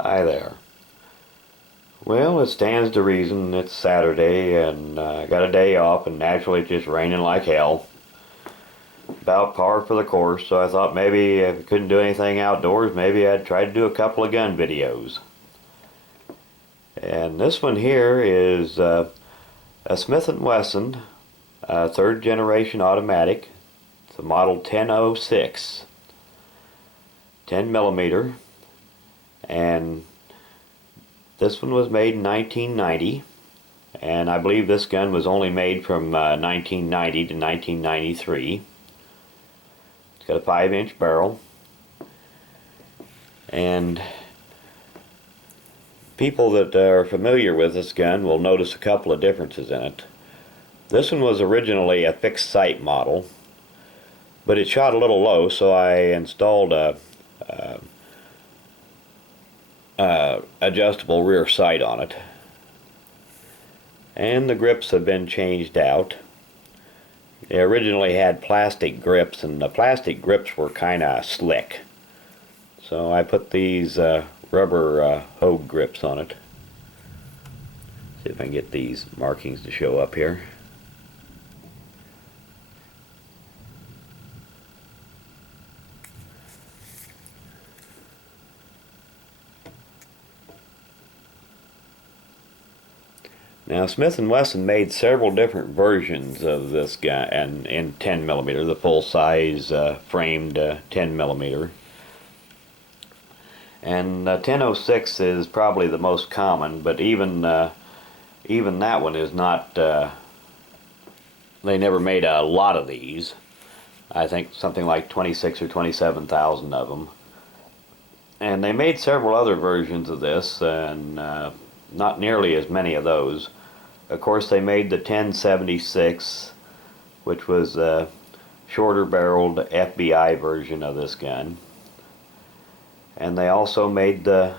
Hi there. Well, it stands to reason it's Saturday and I got a day off, and naturally it's just raining like hell. About par for the course, so I thought maybe if I couldn't do anything outdoors, maybe I'd try to do a couple of gun videos. And this one here is a Smith & Wesson third generation automatic. It's a model 1006, 10 millimeter, and this one was made in 1990, and I believe this gun was only made from 1990 to 1993. It's got a 5-inch barrel, and people that are familiar with this gun will notice a couple of differences in it. This one was originally a fixed sight model, but it shot a little low, so I installed a adjustable rear sight on it, and the grips have been changed out. They originally had plastic grips, and the plastic grips were kind of slick, so I put these rubber Hogue grips on it. See if I can get these markings to show up here. Now, Smith & Wesson made several different versions of this gun, and in 10 millimeter, the full size framed 10 millimeter. And 1006 is probably the most common, but even that one is not. They never made a lot of these. I think something like 26 or 27,000 of them. And they made several other versions of this, and not nearly as many of those. Of course, they made the 1076, which was a shorter barreled FBI version of this gun. And they also made the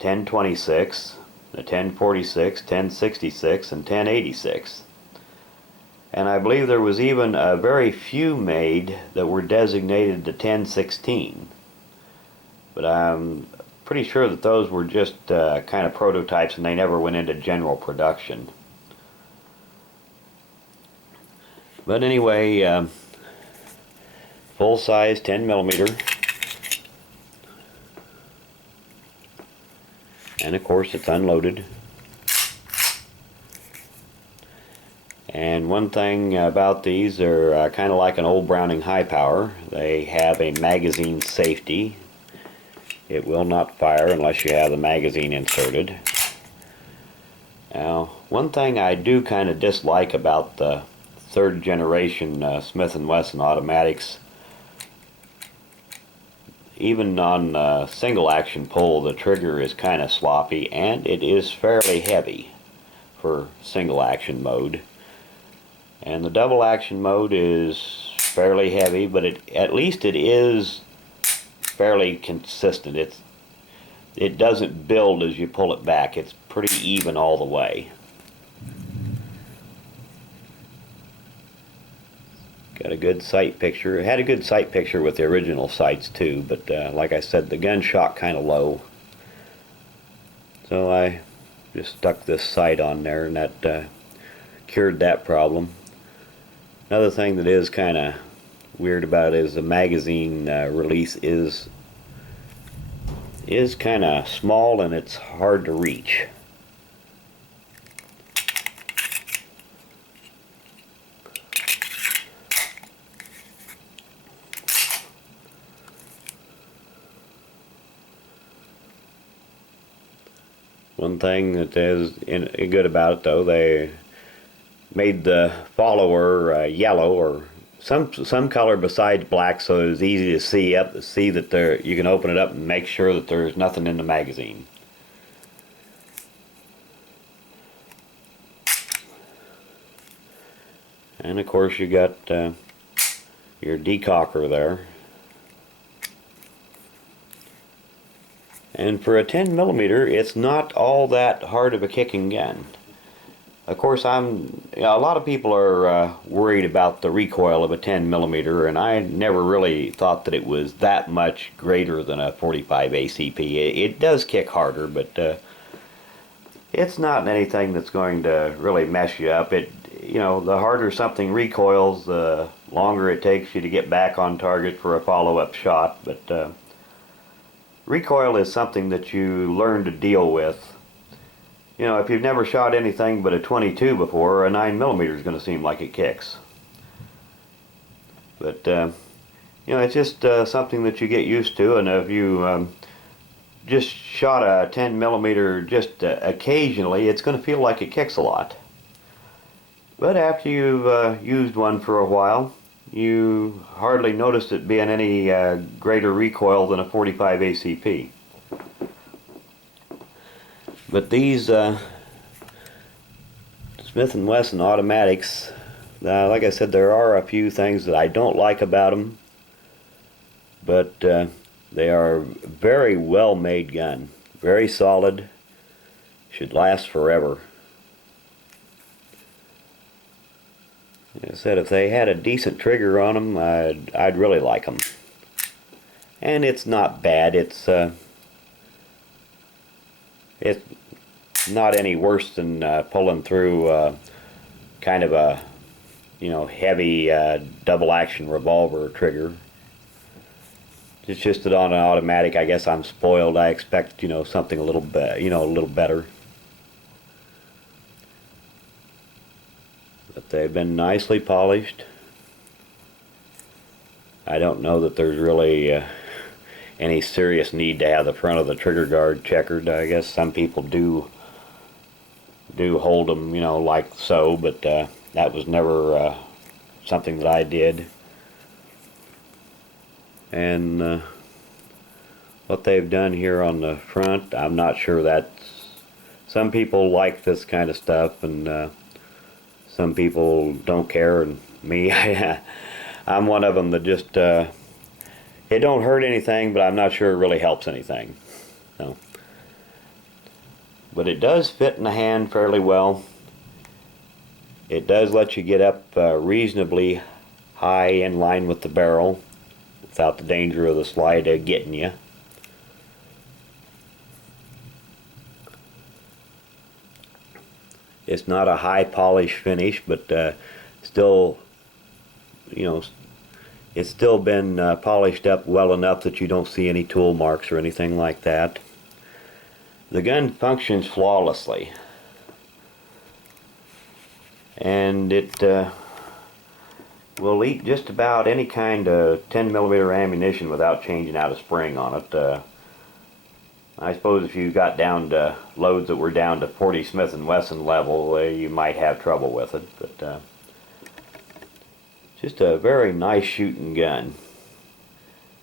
1026, the 1046, 1066, and 1086. And I believe there was even a very few made that were designated the 1016. But I'm pretty sure that those were just kind of prototypes, and they never went into general production. But anyway, full size 10 millimeter, and of course it's unloaded. And one thing about these, they're kind of like an old Browning high power. They have a magazine safety. It will not fire unless you have the magazine inserted. Now, one thing I do kind of dislike about the third generation Smith & Wesson automatics, even on single action pull, the trigger is kind of sloppy, and it is fairly heavy for single action mode. And the double action mode is fairly heavy, but at least it is fairly consistent. It doesn't build as you pull it back. It's pretty even all the way. Got a good sight picture. It had a good sight picture with the original sights too, but like I said, the gun shot kind of low. So I just stuck this sight on there, and that cured that problem. Another thing that is kind of weird about it is the magazine release is kind of small, and it's hard to reach. One thing that is good about it, though, they made the follower yellow or some color besides black, so it was easy to see that you can open it up and make sure that there's nothing in the magazine. And of course you got your decocker there. And for a 10 millimeter, it's not all that hard of a kicking gun. Of course, a lot of people are worried about the recoil of a 10 millimeter, and I never really thought that it was that much greater than a 45 ACP. It does kick harder, but it's not anything that's going to really mess you up. The harder something recoils, the longer it takes you to get back on target for a follow-up shot. But recoil is something that you learn to deal with. If you've never shot anything but a 22 before, a 9 millimeter is going to seem like it kicks. But it's just something that you get used to, and if you just shot a 10 millimeter just occasionally, it's going to feel like it kicks a lot. But after you've used one for a while, you hardly notice it being any greater recoil than a 45 ACP. But these Smith & Wesson automatics, like I said, there are a few things that I don't like about them, but they are a very well made gun, very solid, should last forever. Like I said, if they had a decent trigger on them, I'd really like them. And it's not bad. It's not any worse than pulling through kind of a heavy double action revolver trigger. It's just that on an automatic, I guess I'm spoiled. I expect something a little bit a little better. But they've been nicely polished. I don't know that there's really any serious need to have the front of the trigger guard checkered. I guess some people do hold them, like so, but that was never something that I did. And what they've done here on the front, I'm not sure some people like this kind of stuff, and some people don't care, and me, I'm one of them that just, it don't hurt anything, but I'm not sure it really helps anything. So. But it does fit in the hand fairly well. It does let you get up reasonably high in line with the barrel without the danger of the slide getting you. It's not a high polish finish, but still, it's still been polished up well enough that you don't see any tool marks or anything like that. The gun functions flawlessly, and it will eat just about any kind of 10 millimeter ammunition without changing out a spring on it. I suppose if you got down to loads that were down to 40 Smith & Wesson level, you might have trouble with it, but just a very nice shooting gun,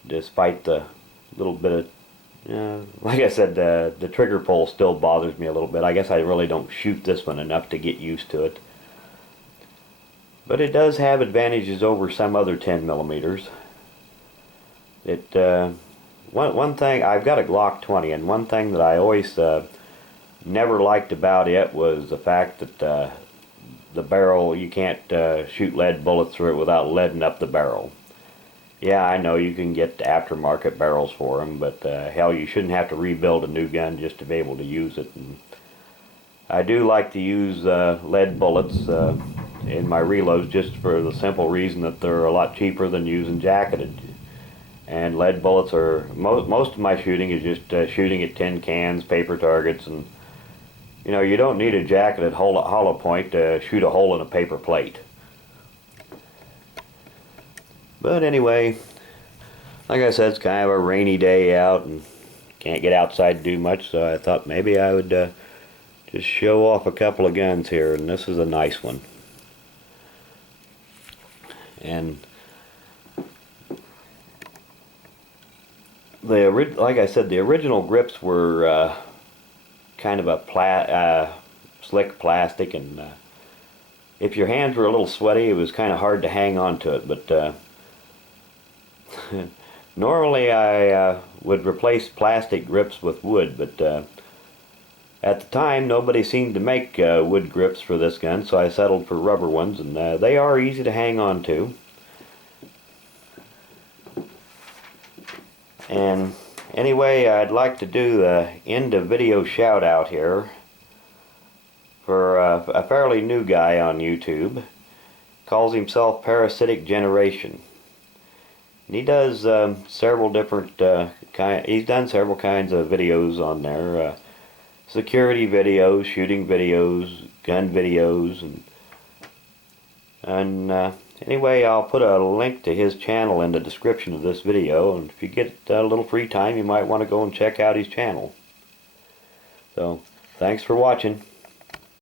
despite the little bit of like I said, the trigger pull still bothers me a little bit. I guess I really don't shoot this one enough to get used to it. But it does have advantages over some other 10 millimeters. One thing, I've got a Glock 20, and one thing that I always never liked about it was the fact that the barrel, you can't shoot lead bullets through it without leading up the barrel. Yeah, I know you can get aftermarket barrels for them, but hell, you shouldn't have to rebuild a new gun just to be able to use it. And I do like to use lead bullets in my reloads just for the simple reason that they're a lot cheaper than using jacketed. And lead bullets are, most of my shooting is just shooting at tin cans, paper targets, and you don't need a jacketed hollow point to shoot a hole in a paper plate. But anyway, like I said, it's kind of a rainy day out and can't get outside to do much, so I thought maybe I would just show off a couple of guns here, and this is a nice one. And like I said, the original grips were kind of a slick plastic, and if your hands were a little sweaty, it was kind of hard to hang on to it, but normally I would replace plastic grips with wood, but At the time, nobody seemed to make wood grips for this gun, so I settled for rubber ones, and they are easy to hang on to. And anyway, I'd like to do the end of video shout out here for a fairly new guy on YouTube. Calls himself ParasidicGeneration. And he does several different he's done several kinds of videos on there. Security videos, shooting videos, gun videos, and anyway, I'll put a link to his channel in the description of this video, and if you get a little free time, you might want to go and check out his channel. So, thanks for watching.